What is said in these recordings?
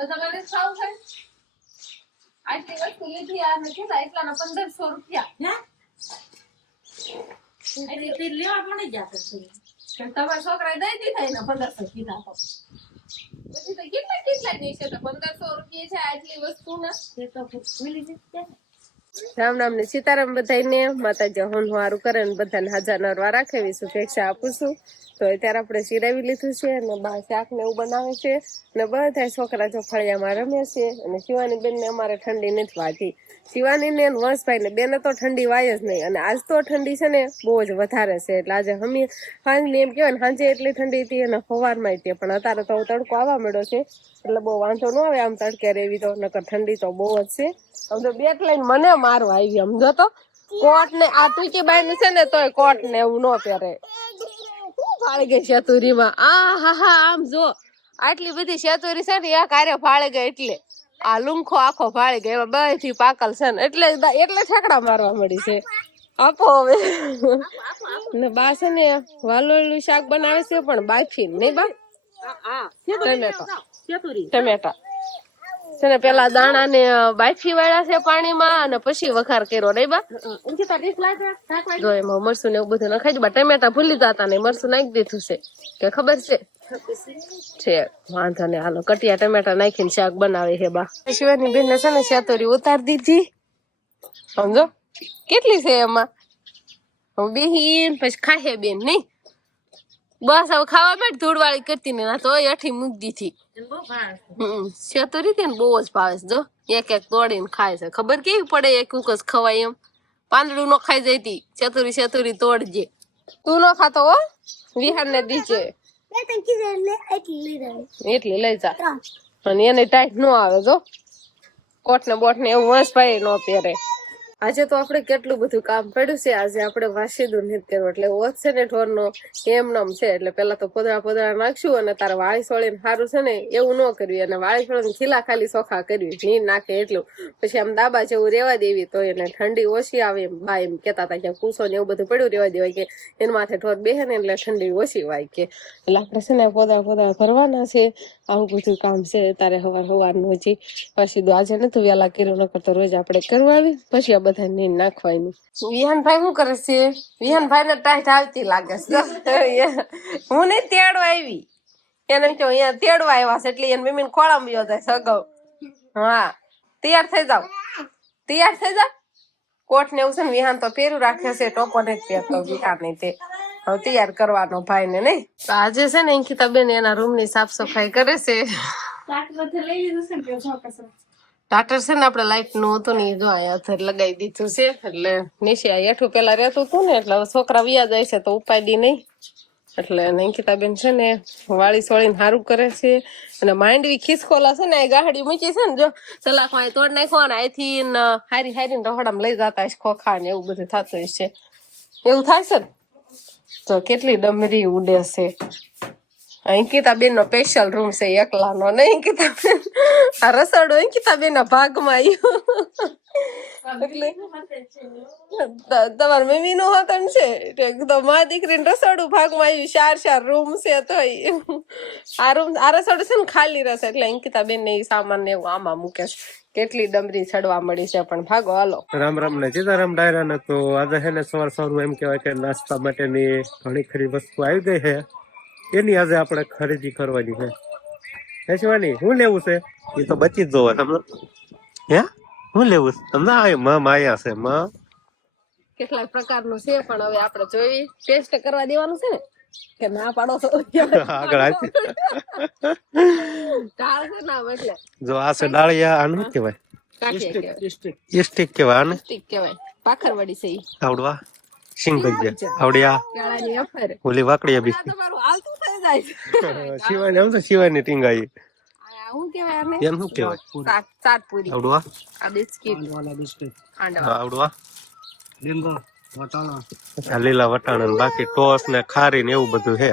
તો તમારે ખાવું છે આટલી વસ્તુ લીધી આ કેટલા એટલાના પંદરસો રૂપિયા. લેવા મળી જશે પણ તમારા છોકરાએ દઈ દીધા એના પંદરસો કીધા તો. પછી તો કેટલા કેટલા ની છે? તો પંદરસો રૂપિયા છે આટલી વસ્તુના. એ તો ભૂલી જશે રામ રામ ને સીતારામ બધાને માતાજી હોન હારું કરે ને બધાને હાજર નરવા રાખેવી શુભેચ્છા આપું છું. તો અત્યારે આપણે સિરાવી લીધું છે અને બા શાક ને એવું બનાવે છે અને બધા છોકરા જો રમે છે અને શિવાની બેન ને અમારે ઠંડી નથી વાતી શિવાની ને વંશભાઈ ને બેને તો ઠંડી વાય જ નહીં અને આજ તો ઠંડી છે ને બહુ જ વધારે છે. એટલે આજે હમી સાંજ ને એમ કહેવાય ને સાંજે એટલી ઠંડી હતી અને સવારમાં હતી, પણ અત્યારે તો તડકો આવવા મળ્યો છે. એટલે બહુ વાંધો ન આવે આમ તડકે રેવી તો નકર ઠંડી તો બહુ જ છે. આમ તો બેટ લઈને મને મારવા આવી સમજો તો. કોટ ને આ ટૂંકી બાઈ છે ને તોય કોટ ને એવું ન પહેરે. શું ફાળી ગઈ શેતુરીમાં. આ હા હા આમ જો. આટલી બધી શેતુરી છે ને આ કાર્ય ફાળે ગઈ એટલે. આ લુંખો આખો ફાળી ગયો બેથી પાકલ છે ને. એટલે એટલે ઠેકડા મારવા મળી છે. આપો હવે. ને બા છે ને વાલોળનું શાક બનાવે છે પણ બાફી નહીં બા. ટમેટો કેતુરી ટમેટા. છે ને પેલા દાણા ને બાફી વાળા છે પાણીમાં અને પછી વઘાર કર્યો નહીં બા? જો એમાં મરસું ને એવું બધું નખાઈ બા ટમેટા ભૂલી જતા ને મરસું નાખી દીધું છે. કે ખબર છે? છે વાંધો ને હાલો કટિયા ટમેટા નાખીને શાક બનાવે છે બા. શિવાની બેન ને છે ને શેતોરી ઉતાર દીધી. સમજો? કેટલી છે એમાં? બેહીન પછી ખાહે બેન નહીં? બસ હવે ખાવા બેઠ ધૂળવાળી કરતી ને ના તો અઠી મૂકી દીધી ચતુરી બહુ ભાવે છે. હમ શેતોરી તેને બહુ જ ભાવે છે જો. એક એક તોડીને ખાય છે. ખબર કેવી પડે એક ઉક જ ખવાય એમ? પાંદડું નો ખાઈ જતી ચતુરી ચતુરી તોડજે. તું નો ખાતો હો વિહાર ને દીજે એટલી લઈ જા. અને એને ટાઈટ નો આવે જો. કોટ ને બોટ ને એવું વંશ ભાઈ નો પહેરે. આજે તો આપણે કેટલું બધું કામ પડ્યું છે. આજે આપણે વાસીદું નથી કર્યું એટલે ઓત છે ને ઢોરનો એમ નામ છે. એટલે પેલા તો પોદળા પોદળા નાખશું અને તારે વાળી સોળીને સારું છે ને એવું ન કરવી અને વાળી સોળીને ખીલા ખાલી સોખા કરવી નીર નાખે એટલું. પછી આમ દાબા જેવું રેવા દેવી તો એને ઠંડી ઓછી આવે એમ બા એમ કેતા હતા કે કૂસો ને એવું બધું પડ્યું રેવા દેવાય કે એના માથે ઢોર બેહે ને એટલે ઠંડી ઓછી વાય કે. એટલે આપણે છે ને પોદળા પોદળા કરવાના છે. આવું બધું કામ છે. તારે હવાર હવારનું હજી. પછી આજે નથી વેલા કર્યું, નકર તો રોજ આપણે કરવા આવી પછી આ બધા ને નાખવાની વિહાનભાઈ શું કરે છે? વિહાનભાઈ ને ટાઈટ આવતી લાગે છે. હું નહીં તેડવા આવી. એને કે અહીંયા તેડવા આવ્યા છે એટલે એને મમ્મી ખોળામાં ગયો જાય સગવ હા તૈયાર થઈ જાવ તૈયાર થઈ જાવ કોટ ને એવું છે ને વિહાન તો પહેરું રાખે છે ટોપો નથી પહેરતો વિહાન નહીં તે. હવે તૈયાર કરવાનો ભાઈ ને નહીં. તો આજે છે ને અંકિતા બેન એના રૂમની સાફ સફાઈ કરે છે. ટાટર છે ને, આપણે લાઈટનું હતું ને જો અહીંયા અત્યારે લગાવી દીધું છે. એટલે નીચે આ હેઠું પેલા રહેતું હતું ને, એટલે છોકરા વ્યા જાય છે, તો ઉપાડી નહીં. એટલે અંકિતાબેન છે ને, વાળી સોળીને સારું કરે છે. અને માંડવી ખિસકોલા છે ને, એ ગાહડી મૂકી છે ને, જો સલાખમાં અહીં તોડ નાખો ને અહીંથી હારી હારીને રહોડામાં લઈ જતા હશે, ખોખા ને એવું બધું થતું હશે. એવું થાય છે ને? તો કેટલી ડમરી ઉડે છે. અંકિતાબેન નો સ્પેશિયલ રૂમ છે એકલાનો ને અંકિતાબેન આ રસોડું અંકિતાબેન ના ભાગમાં આવ્યું એટલે ત- તમારા મમ્મી નું હકન છે તો મા દીકરીને રસોડું ભાગમાં આવ્યું ચાર ચાર રૂમ છે તો આ રૂમ આ રસોડું છે ને ખાલી રસ એટલે અંકિતાબેન ને ઈ સામાન ને એવું આમાં મૂકે છે કેટલી ડમરી ચડવા મળી છે પણ ભાગો હાલો રામ રામ ને સીતારામ ડાયરા ને તો આજે છે ને સવાર સવારમાં એમ કહેવાય કે નાસ્તા માટેની ઘણી ખરી વસ્તુ આવી ગઈ છે એની આજે આપણે ખરીદી કરવાની છે. હે શિવાની શું લેવું છે? એ તો બચી જ જોવા તમને હે? શું લેવું છે? તમને આ માં માયા છે માં? કેટલા પ્રકારનું છે પણ હવે આપણે જોઈ ટેસ્ટ કરવા દેવાનું છે ને કે ના પાડો છો આગળ હાલ ડાળ છે ના એટલે. જો આ છે ડાળિયા આનું કેવાય કહેવાય? કહેવાય. આને? સ્ટીક કહેવાય. પાખરવડી છે આવડવા. સિંગ ભજીયા આવડ્યા. ઓલી વાકડિયા આ બિસ્કીટ તમારું હાલતું થઈ જાય. છે શિવાની તો શિવાની ટીંગાઈ. આ એમ શું આવડવા બિસ્કિટ. આવડવા લીલા વટાણા બાકી ટોસ ને ખારી ને એવું બધું છે.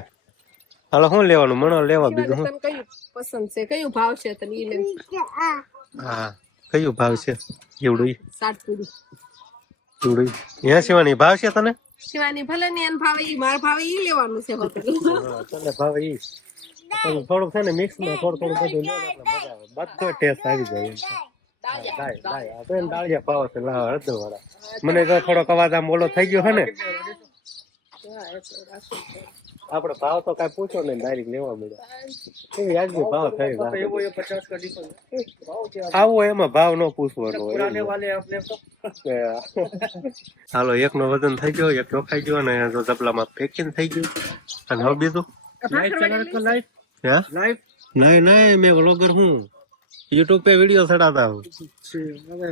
હાલો શું લેવાનું? મણો લેવા બીજું શું કયું પસંદ છે? કયું ભાવ છે તને ઈ લે હા કયું ભાવ છે? એવડું ઈ? ઈ? અહીંયા સિવાની ભાવ છે તને? શિવાની ભલે ને એન ભાવે ઈ માર ભાવે ઈ લેવાનું છે તને ભાવ ઈ. થોડુંક છે ને મિક્સમાં થોડું થોડું બધું લે એટલે મજા આવે. બધો ટેસ્ટ આવી જાય. હા, મને તો થોડોક અવાજ આમ ઓલો થઈ ગયો છે ને. આપડે ભાવ તો કઈ પૂછો નહીં ડાયરેક્ટ લેવા મળ્યો એવી વ્યાજબી ભાવ થઈ જાય આવો એમાં ભાવ નો પૂછવાનો હાલો એક નો વજન થઈ ગયો એક ચોખાઈ ગયો અને જો તબલામાં પેકિંગ થઈ ગયું અને હવે બીજું હે નહીં નહીં મેં વ્લોગર હું यूट्यूब पे वीडियो चढ़ाता हूँ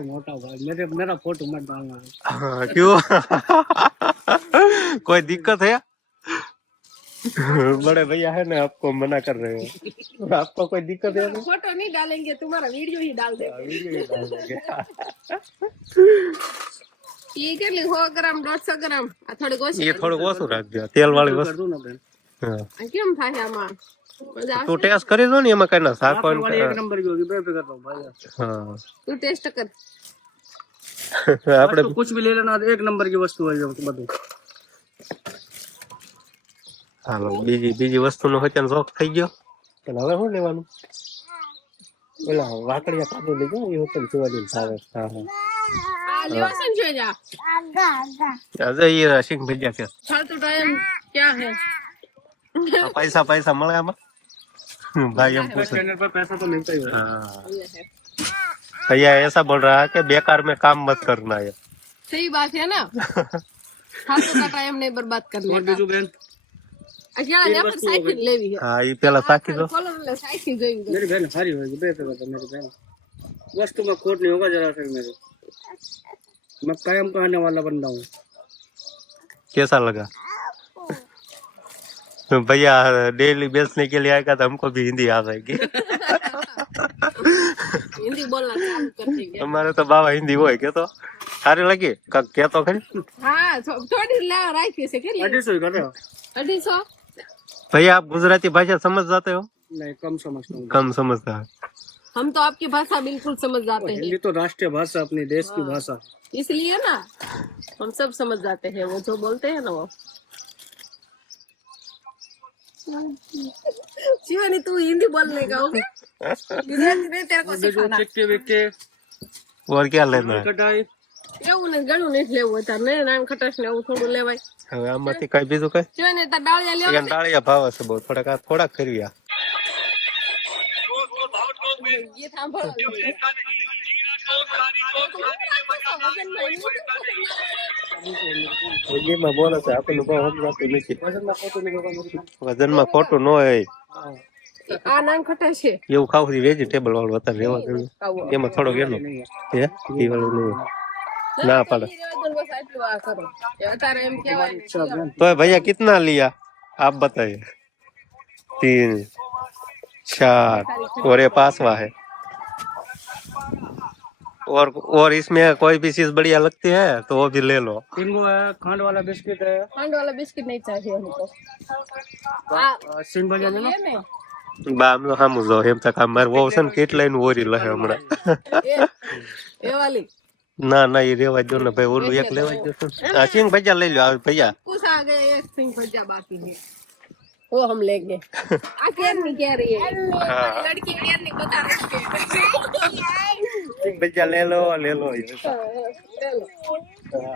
मोटा भाई मेरे मेरा फोटो मत डालना हाँ, क्यों कोई दिक्कत है बड़े भैया है ना आपको मना कर रहे हैं आपको कोई दिक्कत है ना? फोटो नहीं डालेंगे तुम्हारा वीडियो ही डाल दे वीडियो ही डाल देंगे। ये કેટલી સો ગ્રામ દોઢસો ગ્રામ આ થોડીક ઓછી ये थोड़ा ઓછું રાખજો તેલ વાળી વસ્તુ दूं ना बहन હા. આ કેમ થાય આમાં મજા તું આવશે ટેસ્ટ કરી દો ને એમાં કઈ ના શાક वाली एक नंबर की होगी बेफिक्र रहो भाई હા તું ટેસ્ટ કર આપણે वस्तु कुछ भी ले लेना एक नंबर की वस्तु है ये બધું હાલો બીજી બીજી વસ્તુનો હત્યાનો શોખ થઈ ગયો પણ હવે શું લેવાનું પેલા વાકડિયા કાઢી લીધો એ હોટલ શિવાજી ભાવે હા હા આ લેવા છે ને જોઈ જા અજય ये सिंह भैया के फालतू टाइम क्या है हाँ, पैसा पैसा મળે આમાં भाई हम पूछ चैनल पर पैसा तो मिलता ही है हाँ ये है भैया ऐसा बोल रहा है कि बेकार में काम मत करना है सही बात है ना फालतू का टाइम नहीं बर्बाद करने और का બીજું બેન અગિયાર ને આપણે સાયકલ લેવી છે हाँ ये पहला साकी दो ફોલો એટલે સાયકલ જોઈ मेरी बहन सारी होगी बेफिक्र रहो मेरी बहन वस्तु में खोट नहीं होगा जरा से मेरे मैं कायम का आने वाला बंदा हूँ कैसा लगा भैया डेली बेचने के लिए आएगा तो हमको भी हिंदी आ जाएगी હિન્દી બોલના ચાલુ કરી દઈએ हमारे तो बाबा हिंदी वो है क्या तो सारी लगी क- क्या तो खरी હા થો- થોડી લા- રાખી છે કેટલી अढ़ी सौ ही कर रहे हो અઢીસો भैया आप गुजराती भाषा समझ जाते हो? नहीं कम समझता हूँ। कम समझता है। हम तो आपकी भाषा बिल्कुल समझ जाते हैं। हिंदी तो राष्ट्रीय भाषा अपने देश की भाषा। इसलिए ना हम सब समझ जाते हैं वो जो बोलते हैं ना वो। शिवानी तू हिंदी बोलने का ओके तेरे को सिखाना। और क्या लेना है? कटाई એવું ને ઘણું નથી લેવું અત્યારે. ને નાન ખટાશ ને એવું થોડું લેવાય. હવે આમાંથી કઈ બીજું કઈ? શિવાની તાર ડાળિયા લેવા ડાળિયા ભાવ હશે બહુ. થોડાક આ થોડાક ફેરવ્યા સાંભળવા બોલે છે આપણને બહુ સમજાતું નથી. વજનમાં ખોટું ન હોય. આ નાન ખટાશ છે. એવું ખાવું વેજીટેબલ વાળું અત્યારે રેવા એમાં થોડોક એનો. હે? ઈ વાળું નહીં. ના પાડે ઈ રેવા દો ને બસ આટલું આ કરો એ અત્યારે એમ કહેવાય तो भैया कितना लिया आप बताइए तीन चार और ये पांचवा है और और इसमें कोई भी चीज बढ़िया लगती है तो वो भी ले लो टिंगो है खांड वाला बिस्किट है खांड वाला बिस्किट नहीं चाहिए हमको આ सिंह भैया ले लो ये ને બામ નો સામું જો એમ તક મારે બહુ છે ને કેટલાય નું ઓરી લહે હમણાં એ એ વાલી ના ના એ રેવા દો ને ભાઈ ઓલું એક લેવા દો આ સિંગ ભૈયા લઈ લો આ ભૈયા कुछ आ गए एक सिंह भज्जा बाकी है वो हम लेंगे आ केर नहीं कह रही है लड़की केर नहीं बता रही है સિંગ ભૈયા લે લો લે લો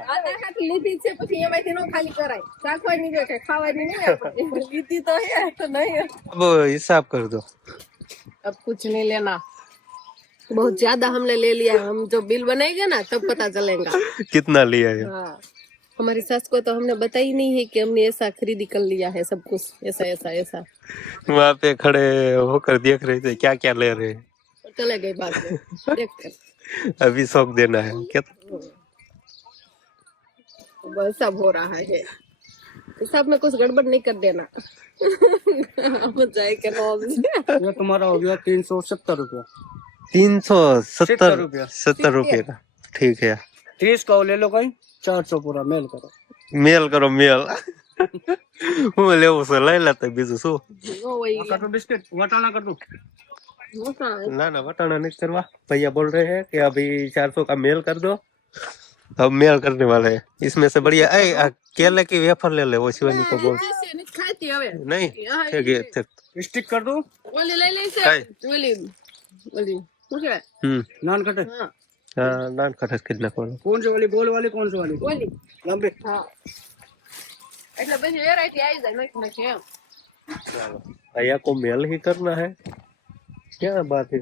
આ તાકાત લીધી છે પછી એમાંથી નો ખાલી કરાય ચાખવાની છે કે ખાવાની નહીં આપણે લીધી તો है तो नहीं अब हिसाब कर दो अब कुछ नहीं लेना बहुत ज़्यादा हमने ले लिया है हम जो बिल बनाएँगे ना तब पता चलेगा। कितना लिया है? हाँ। हमारी सास को तो हमने बताया ही नहीं है कि हमने ऐसा खरीदी कर लिया है सब कुछ ऐसा ऐसा ऐसा। वहाँ पे खड़े होकर देख रहे थे क्या क्या ले रहे हैं? चले गए बाद में देख कर। अभी शौक देना है क्या? बस सब हो रहा है। सब में कुछ गड़बड़ नहीं कर देना। ये तुम्हारा हो गया तीन सौ सत्तर रुपया। तीन सौ सत्तर सत्तर रुपया। सत्तर रुपये का ठीक है तीस का वो ले लो कहीं चार सौ पूरा मेल करो મેલ કરો મેલ હું લેવું છે લઈ લેતા બીજું શું वो वही कर दो बिस्किट वटाना कर दो वो कहाँ है? ना ना बटाना नहीं करवा भैया बोल रहे हैं कि अभी चार सौ का मेल कर दो अब मेल करने वाले हैं इसमें से बढ़िया ए, आ, केले की वेफर ले ले वो शिवानी को बोल जैसे नहीं खाती हवे नहीं यहाँ ठीक है ठीक स्टिक कर दो ઓલી લઈ લઈ છે કઈ? ઓલી ઓલી શું કહેવાય હમ नान कटे હા હા નાન ખટસ કરી નાખવાનું कौन सी वाली गोल वाली कौन सी वाली ઓલી लंबी હા એટલે બધી વેરાયટી આવી જાય નાખી નાખી એમ भैया को मेल ही करना है क्या बात है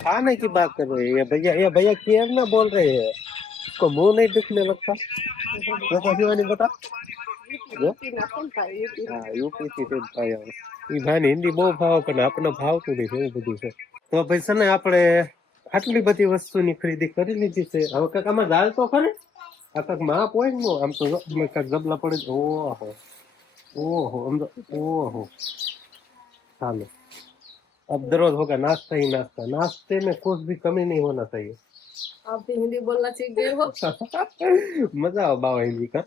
खाने की बात कर रहे हैं ये भैया ये भैया केयर ना बोल रहे हैं इसको मुंह नहीं दिखने लगता वो कभी वाली बता जो? હા યુપી થી તે ભાઈ આવે એ ભાઈને હિન્દી બહુ ભાવ પણ આપણને ભાવતું નહીં એવું બધું છે તો ભાઈ છે ને આપણે આટલી બધી વસ્તુની ખરીદી કરી લીધી છે હવે કાંઈક આમાં દાલ તો ખરી આ કાંઈક માપ હોય ને આમ તો જો, આમાં કાંઈક જબલા પડે છે. ઓહો ओहो अंदर ओहो चालो अब दररोज होगा नाश्ता ही नाश्ता नाश्ते में कुछ भी कमी नहीं होना चाहिए आप भी हिंदी बोलना सीख गए हो मजा आओ बाबा हिंदी का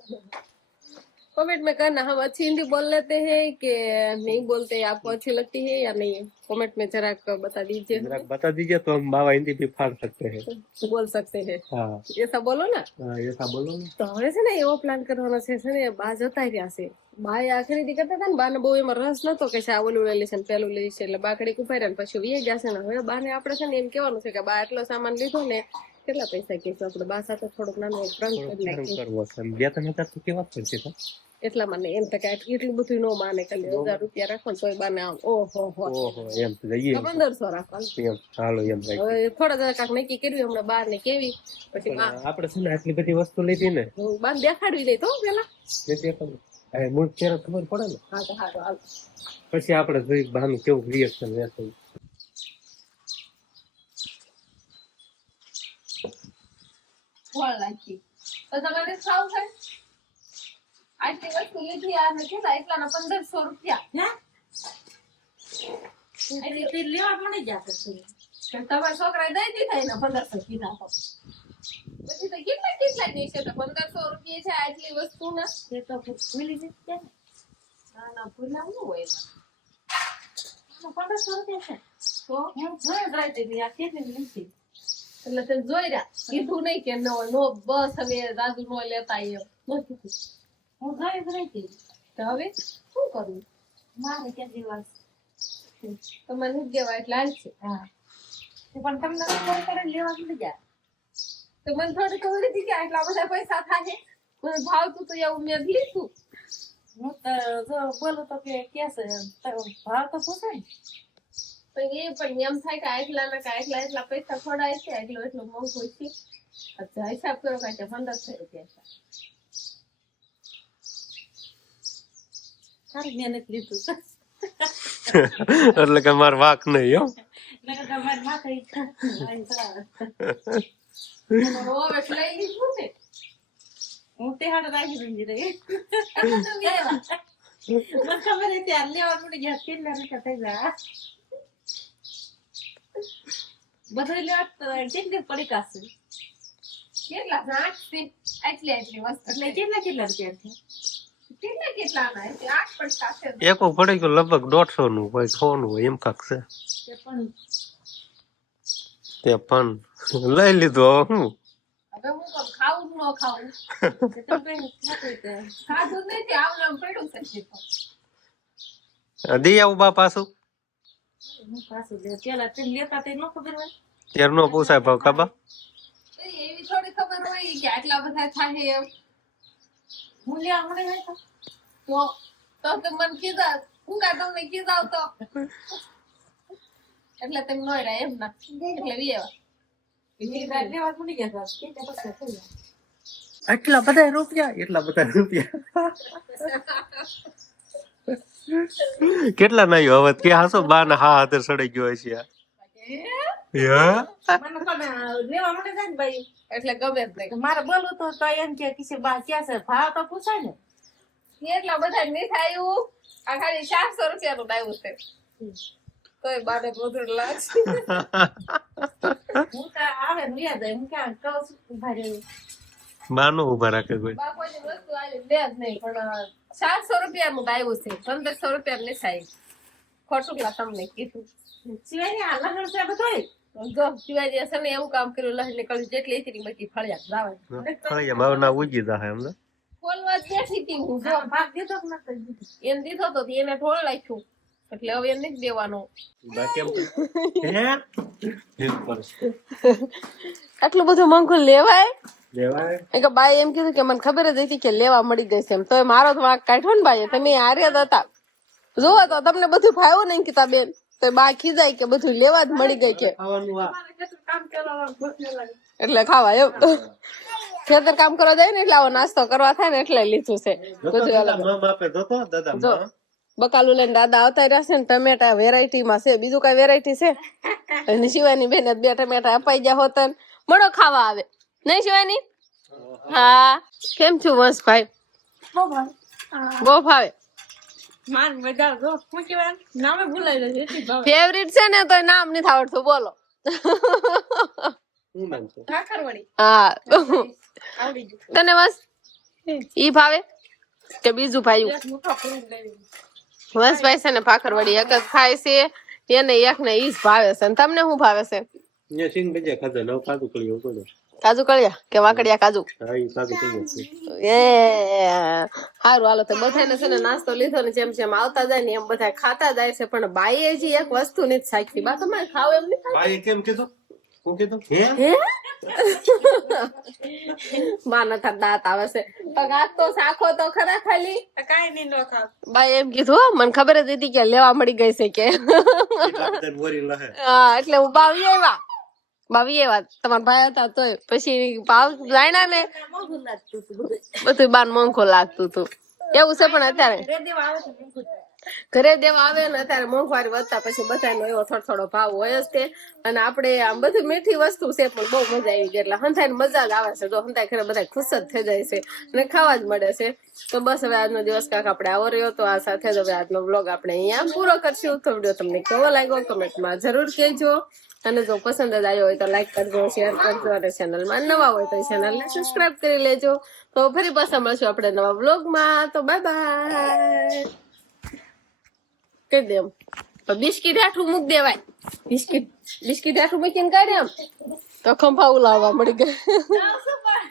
कमेंट में करना हम अच्छी हिंदी बोल लेते हैं कि नहीं बोलते आपको अच्छी लगती है या नहीं कमेंट में जरा क- बता दीजिए जरा बता दीजिए तो हम बाबा हिंदी भी फाड़ सकते हैं बोल सकते हैं हाँ ऐसा बोलो ना हाँ ऐसा बोलो ना તો હવે છે ને એવો પ્લાન કરવાનો છે છે ને બા જતા રહ્યા છે બા આ ખરીદી કરતા હતા ને બાને બહુ એમાં રસ નતો કે છે આ ઓલું લઈ લેશે ને પેલું લઈ છે એટલે બા કડીક ઉપાડ્યા ને પછી વીએ જશે ને હવે બાને આપણે છે ને એમ કેવાનું છે કે બા એટલો સામાન લીધો ને કેટલા પૈસા કીધું આપણે બા સાથે થોડુંક નાનું પ્રાંક કરી નાખીએ. બે ત્રણ હજાર તો કેવા પડશે તો? એટલા મને એમ તો કે એટલું બધું નો માને ખાલી હજાર રૂપિયા રાખો ને તોય બાને આમ ઓહો હો. એમ તો જઈએ પંદરસો રાખો એમ હાલો એમ હવે થોડા જરા કાંક નક્કી કર્યું હમણાં બાર ને કેવી. પછી પણ આપણે છે ને આટલી બધી વસ્તુ લીધી ને. બાર દેખાડવી દે તો પેલા. મૂળ ચહેરો ખબર પડે ને? હા તો હાલ. પછી આપણે જોઈ બાનું કેવું રિએક્શન રહેશે. ફળ નાખી તો તમારે ખાવું છે? આટલી વસ્તુ લીધી આ ને કેટલા એટલાના પંદરસો રૂપિયા. તે લેવા મળી જશે પણ તમારા છોકરાએ દઈ દીધા એના પંદરસો કીધા તો. પછી તો કેટલા કેટલા ની છે? તો પંદરસો રૂપિયા છે આટલી વસ્તુ ના એ તો ભૂલી જશે ના. ના ભૂલા ન હોય? પંદરસો રૂપિયા છે. તો? હું જોઈ તે આ કેટલી લીધી? એટલે તે જોઈ રહ્યા કીધું નહીં કે નો નો બસ હવે દાદુ નો લેતા એમ નો કીધું. હું જોઈ જ રહી હતી તો હવે શું કરવું મારે કે દિવસ તમારે નથી દેવા એટલે હાલ છે. હા. તે પણ તમને ખબર પડે ને લેવા મળી જાય તો મને થોડી ખબર હતી કે આટલા બધા પૈસા થાય. મને ભાવતું તો એવું મેં લીધું. હું તો જો બોલું તો કે કે ભાવ તો પૂછે ને. એ પણ એમ થાય કે આટલા ના આટલા એટલા પૈસા ખોડાય છે એટલું એટલો મોંઘો છે. અચ્છા હિસાબ કરો કાંઈ પંદરસો રૂપિયા છે. સારી મહેનત લીધું એટલે કે મારે વાક નહીં હો. નકર તમારે ના. બધું તો કેટલી પડી કાશે? કેટલા? આઠ છે એટલે એટલી વસ્તુ એટલે કેટલા કેટલા રૂપિયા છે? કેટલા કેટલા ના છે આઠ પૈસા છે એકો પડી ગયો લગભગ દોઢસો નું હોય સો નું હોય એમ કાંક છે. તે પણ લઈ લીધું હવે હું? હવે હું કમ ખાવું ન ખાવું. તે તો કઈ નથી તે. ખાધું નથી આવું પડ્યું છે શીખો. દી બા પાછું. હું પાછું લે પેલા તે લેતા તે ન ખબર હોય. ત્યાર નો પૂછાય ભાવ એવી થોડી ખબર હોય કે આટલા બધા થાય એમ. હું લેવા મળી તો. તો તો તે મને કીધા હું કા તમને કીધા તો. એટલે તમે નો રહ્યા એમ ના. એટલે વિયેવા એટલા બધા રૂપિયા એટલા બધા રૂપિયા. કેટલા નાયો? હવે કે હાસો બા ના હા હાથે સડી ગયો છે યાર મને પણ લેવા મળી જાય ને ભાઈ. એટલે ગમે જ મારે બોલું તો તો એમ કે કિસે બા ક્યાં છે? ભાવ તો પૂછાય ને. એટલા બધા નહીં થાયું આ ખાલી ચારસો રૂપિયા નું આવ્યું છે. તોય બાને બધું લાગશે. હું તો આવે ને યાદ હું ક્યાં કહું છું? ઊભા રહેવું ઊભા રાખે કોઈ. ચારસો રૂપિયા નું આવ્યું છે પંદરસો રૂપિયા ને સાહેબ. ખોટું લા તમને કીધું. સિવાય આ લગ્ન છે બધું જો શિવાજી હશે ને એવું કામ કર્યું લહણ નીકળ્યું જેટલી હતી બધી ફળિયા જાવે ફળિયા ભાવ ના ઉજી જાય એમ ખોલવા બેઠી હતી હું જો. ભાગ દીધો કે નતો દીધો? દીધો તો એને ઢોળ નાખ્યું એટલે હવે એને નથી દેવાનું. એમ હે? એમ આટલું બધું મોંઘું લેવાય? લેવાય. બાઈ એમ કીધું કે મને ખબર જ હતી કે લેવા મળી ગઈ છે એમ. તો મારો તો વાંક કાઢ્યો ને બાઈએ. તમે હારે હતા. જોવો તો તમને બધું ભાવ્યું નહીં કીધા બેન. તો બા ખીજાય કે બધું લેવા જ મળી ગઈ કે. એટલે ખાવા એમ. ખેતર કામ કરવા જાય ને એટલે આવો નાસ્તો કરવા થાય ને એટલે લીધું છે. જો. બકાલું લઈને દાદા આવતા રહ્યા છે ને ટમેટા વેરાયટી માં છે. બીજું કઈ વેરાયટી છે? અને શિવાની બેન બે ટમેટા અપાઈ ગયા હોત ને. મળો ખાવા આવે. નહીં શિવાની હા. કેમ છું વંશ ભાઈ? બહુ ભાવે માર મજા જો શું કહેવાય નામે ભૂલાઈ જાય એટલી ભાવે. ફેવરિટ છે ને તો નામ નથી આવડતું બોલો. શું નામ છે? ઠાકરવડી હા. તને બસ ઈ ભાવે કે બીજું ભાઈ. વંશભાઈ છે ને ભાખરવડી એક જ ખાય છે. એને એક ને ઈ જ ભાવે છે. અને તમને શું ભાવે છે? કાજુ કળિયા કે વાકડિયા કાજુ? એ સારું હાલો તો બધાને છે ને નાસ્તો લીધો ને જેમ જેમ આવતા જાય ને એમ બધા ખાતા જાય છે પણ બાઈએ જે એક વસ્તુ નથી સાચી બા તમારે ખાવ એમ નહીં ખાવ? કેમ કીધું? હું કીધું? હે? હે? બા દાંત આવે છે. પણ તો સાખો તો ખરા ખાલી? તો નહીં ન ખાવ. બા એમ કીધું હો, મને ખબર જ હતી કે લેવા મળી ગઈ છે કે. હા એટલે હું આવી આવ્યા. બાવી વાત, તમારા ભાઈ હતા તો પછી ભાવ જાણ્યા ને? બધું. બાર મોંઘો લાગતું હતું. એવું છે પણ અત્યારે? ઘરે દેવા આવે. ઘરે ને અત્યારે મોંઘવારી વધતા પછી બધાનો એવો થોડો થોડો ભાવ હોય જ તે. અને આપણે આમ બધી મીઠી વસ્તુ છે પણ બહુ મજા આવી ગઈ. એટલે હંધાઈ મજા જ આવે છે. તો હંધાઈ ખરે બધા ખુશ જ થઈ જાય છે અને ખાવા જ મળે છે. તો બસ હવે આજનો દિવસ કાંક આપણે આવો રહ્યો તો આ સાથે જ હવે આજનો બ્લોગ આપણે અહીંયા પૂરો કરશું. તો વીડિયો તમને કેવો લાગ્યો? કમેન્ટમાં જરૂર કહેજો. અને જો પસંદ જ આવ્યો હોય તો લાઈક કરજો શેર કરજો અને ચેનલમાં નવા હોય તો ચેનલને સબસ્ક્રાઇબ કરી લેજો. તો ફરી પાછા મળશું આપણે નવા બ્લોગમાં તો બાય બાય કહી દે એમ. તો બિસ્કીટ આઠું મૂક દેવાય. બિસ્કીટ બિસ્કીટ આઠું મૂકીને કાઢે એમ. તો ખંભા ઉલાવવા મળી ગયા.